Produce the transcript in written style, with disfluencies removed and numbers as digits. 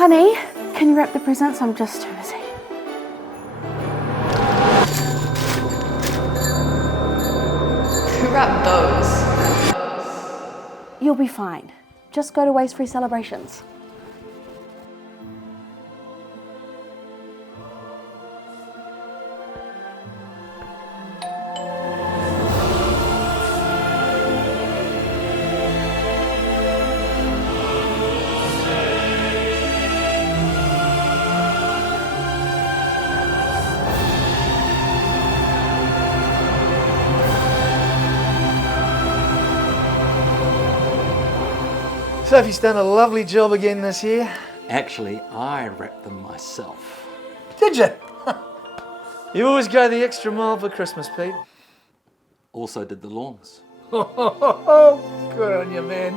Honey, can you wrap the presents? I'm just too busy. Who wrapped those? You'll be fine. Just go to waste-free celebrations. Sophie's done a lovely job again this year. Actually, I wrapped them myself. Did you? You always go the extra mile for Christmas, Pete. Also did the lawns. Good on you, man.